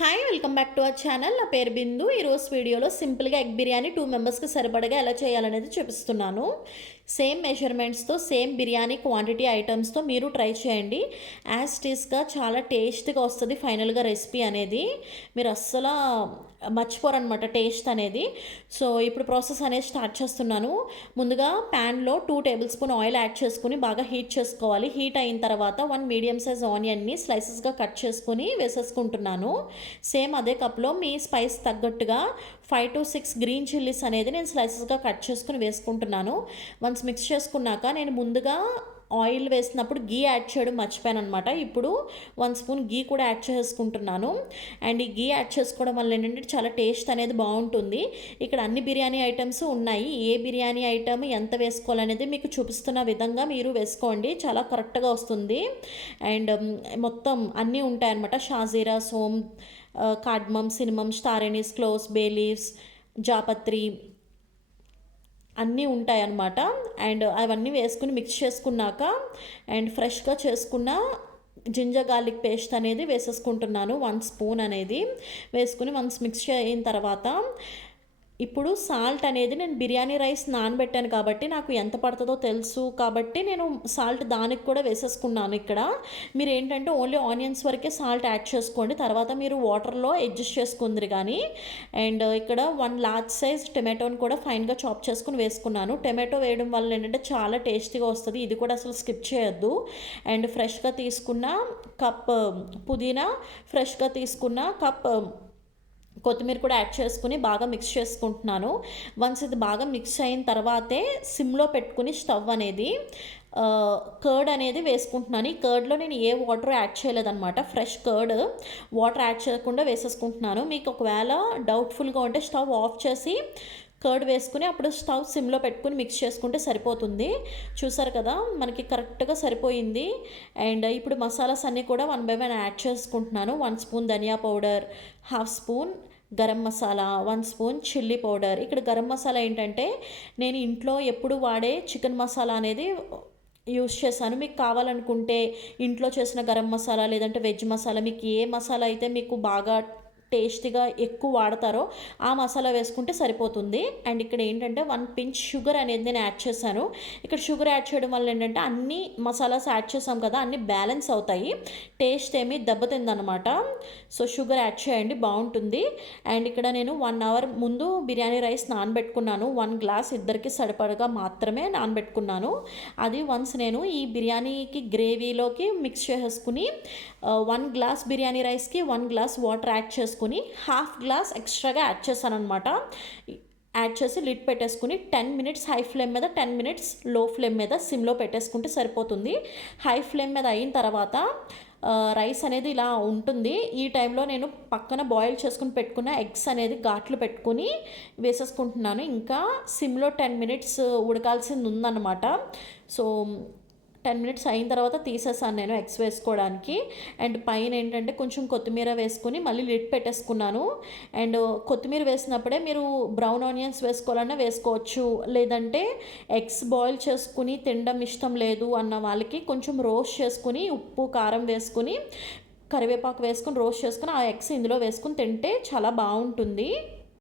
Hi welcome back to our channel. నా పేరు బిందు. ఈరోజు వీడియోలో సింపుల్గా ఎగ్ బిర్యానీ 2 మెంబర్స్కి సరిపడగా ఎలా చేయాలనేది చూపిస్తున్నాను. సేమ్ మెజర్మెంట్స్తో సేమ్ బిర్యానీ క్వాంటిటీ ఐటమ్స్తో మీరు ట్రై చేయండి. యాజ్ టీస్గా చాలా టేస్ట్గా వస్తుంది ఫైనల్గా రెసిపీ అనేది. మీరు అస్సలు మర్చిపోరనమాట టేస్ట్ అనేది. సో ఇప్పుడు ప్రాసెస్ అనేది స్టార్ట్ చేస్తున్నాను. ముందుగా ప్యాన్లో 2 టేబుల్ స్పూన్ ఆయిల్ యాడ్ చేసుకుని బాగా హీట్ చేసుకోవాలి. హీట్ అయిన తర్వాత 1 మీడియం సైజ్ ఆనియన్ని స్లైసెస్గా కట్ చేసుకుని వేసేసుకుంటున్నాను. సేమ్ అదే కప్లో మీ స్పైస్ తగ్గట్టుగా 5 to 6 గ్రీన్ చిల్లీస్ అనేది నేను స్లైసెస్గా కట్ చేసుకుని వేసుకుంటున్నాను. వన్స్ మిక్స్ చేసుకున్నాక నేను ముందుగా ఆయిల్ వేసినప్పుడు గీ యాడ్ చేయడం మర్చిపోయాను అనమాట. ఇప్పుడు 1 స్పూన్ గీ కూడా యాడ్ చేసుకుంటున్నాను. అండ్ ఈ గీ యాడ్ చేసుకోవడం వల్ల ఏంటంటే చాలా టేస్ట్ అనేది బాగుంటుంది. ఇక్కడ అన్ని బిర్యానీ ఐటమ్స్ ఉన్నాయి. ఏ బిర్యానీ ఐటమ్ ఎంత వేసుకోవాలనేది మీకు చూపిస్తున్న విధంగా మీరు వేసుకోండి, చాలా కరెక్ట్గా వస్తుంది. అండ్ మొత్తం అన్నీ ఉంటాయన్నమాట. షాజీరా, సోమ్, cardamom, cinnamon, star anise, cloves, bay leaves, జాపత్రి అన్నీ ఉంటాయన్నమాట. అండ్ అవన్నీ వేసుకుని మిక్స్ చేసుకున్నాక అండ్ ఫ్రెష్గా చేసుకున్న జింజర్ గార్లిక్ పేస్ట్ అనేది వేసేసుకుంటున్నాను. 1 స్పూన్ అనేది వేసుకుని వన్స్ మిక్స్ అయిన తర్వాత ఇప్పుడు సాల్ట్ అనేది నేను బిర్యానీ రైస్ నానబెట్టాను కాబట్టి నాకు ఎంత పడుతుందో తెలుసు కాబట్టి నేను సాల్ట్ దానికి కూడా వేసేసుకున్నాను. ఇక్కడ మీరు ఏంటంటే ఓన్లీ ఆనియన్స్ వరకే సాల్ట్ యాడ్ చేసుకోండి, తర్వాత మీరు వాటర్లో అడ్జస్ట్ చేసుకుందరు కానీ. అండ్ ఇక్కడ 1 లార్జ్ సైజ్ టొమాటోని కూడా ఫైన్గా చాప్ చేసుకుని వేసుకున్నాను. టొమాటో వేయడం వల్ల ఏంటంటే చాలా టేస్టీగా వస్తుంది. ఇది కూడా అసలు స్కిప్ చేయొద్దు. అండ్ ఫ్రెష్గా తీసుకున్న కప్ పుదీనా, ఫ్రెష్గా తీసుకున్న కప్ కొత్తిమీర కూడా యాడ్ చేసుకుని బాగా మిక్స్ చేసుకుంటున్నాను. వన్స్ ఇది బాగా మిక్స్ అయిన తర్వాతే సిమ్లో పెట్టుకుని స్టవ్ అనేది కర్డ్ అనేది వేసుకుంటున్నాను. ఈ కర్డ్లో నేను ఏ వాటర్ యాడ్ చేయలేదన్నమాట. ఫ్రెష్ కర్డ్ వాటర్ యాడ్ చేయకుండా వేసేసుకుంటున్నాను. మీకు ఒకవేళ డౌట్ఫుల్గా ఉంటే స్టవ్ ఆఫ్ చేసి కర్డ్ వేసుకుని అప్పుడు స్టవ్ సిమ్లో పెట్టుకుని మిక్స్ చేసుకుంటే సరిపోతుంది. చూసారు కదా, మనకి కరెక్ట్గా సరిపోయింది. అండ్ ఇప్పుడు మసాలాస్ అన్నీ కూడా 1 by 1 యాడ్ చేసుకుంటున్నాను. 1 స్పూన్ ధనియా powder, 1/2 spoon garam masala, 1 spoon chilli powder. ఇక్కడ గరం మసాలా ఏంటంటే నేను ఇంట్లో ఎప్పుడు వాడే చికెన్ మసాలా అనేది యూస్ చేశాను. మీకు కావాలనుకుంటే ఇంట్లో చేసిన గరం మసాలా లేదంటే వెజ్ మసాలా, మీకు ఏ మసాలా అయితే మీకు బాగా టేస్టీగా ఎక్కువ వాడతారో ఆ మసాలా వేసుకుంటే సరిపోతుంది. అండ్ ఇక్కడ ఏంటంటే 1 పించ్ షుగర్ అనేది నేను యాడ్ చేశాను. ఇక్కడ షుగర్ యాడ్ చేయడం వల్ల ఏంటంటే అన్ని మసాలాస్ యాడ్ చేసాం కదా, అన్నీ బ్యాలెన్స్ అవుతాయి, టేస్ట్ ఏమీ దెబ్బతిందనమాట. సో షుగర్ యాడ్ చేయండి, బాగుంటుంది. అండ్ ఇక్కడ నేను 1 అవర్ ముందు బిర్యానీ రైస్ నానబెట్టుకున్నాను. 1 గ్లాస్ ఇద్దరికి సరిపడగా మాత్రమే నానబెట్టుకున్నాను. అది వన్స్ నేను ఈ బిర్యానీకి గ్రేవీలోకి మిక్స్ చేసుకుని 1 గ్లాస్ బిర్యానీ రైస్కి 1 గ్లాస్ వాటర్ యాడ్ చేసుకుని 1/2 గ్లాస్ ఎక్స్ట్రాగా యాడ్ చేశాను అనమాట. యాడ్ చేసి లిడ్ పెట్టేసుకుని 10 మినిట్స్ హై ఫ్లేమ్ మీద, 10 మినిట్స్ లో ఫ్లేమ్ మీద సిమ్లో పెట్టేసుకుంటే సరిపోతుంది. హై ఫ్లేమ్ మీద అయిన తర్వాత రైస్ అనేది ఇలా ఉంటుంది. ఈ టైంలో నేను పక్కన బాయిల్ చేసుకుని పెట్టుకున్న ఎగ్స్ అనేది ఘాట్లు పెట్టుకుని వేసేసుకుంటున్నాను. ఇంకా సిమ్లో 10 మినిట్స్ ఉడకాల్సింది ఉందన్నమాట. సో 10 మినిట్స్ అయిన తర్వాత తీసేసాను నేను ఎగ్స్ వేసుకోవడానికి. అండ్ పైన ఏంటంటే కొంచెం కొత్తిమీర వేసుకుని మళ్ళీ లిడ్ పెట్టేసుకున్నాను. అండ్ కొత్తిమీర వేసినప్పుడే మీరు బ్రౌన్ ఆనియన్స్ వేసుకోవాలన్నా వేసుకోవచ్చు, లేదంటే ఎగ్స్ బాయిల్ చేసుకుని తినడం ఇష్టం లేదు అన్న వాళ్ళకి కొంచెం రోస్ట్ చేసుకుని ఉప్పు కారం వేసుకుని కరివేపాకు వేసుకుని రోస్ట్ చేసుకుని ఆ ఎగ్స్ ఇందులో వేసుకుని తింటే చాలా బాగుంటుంది.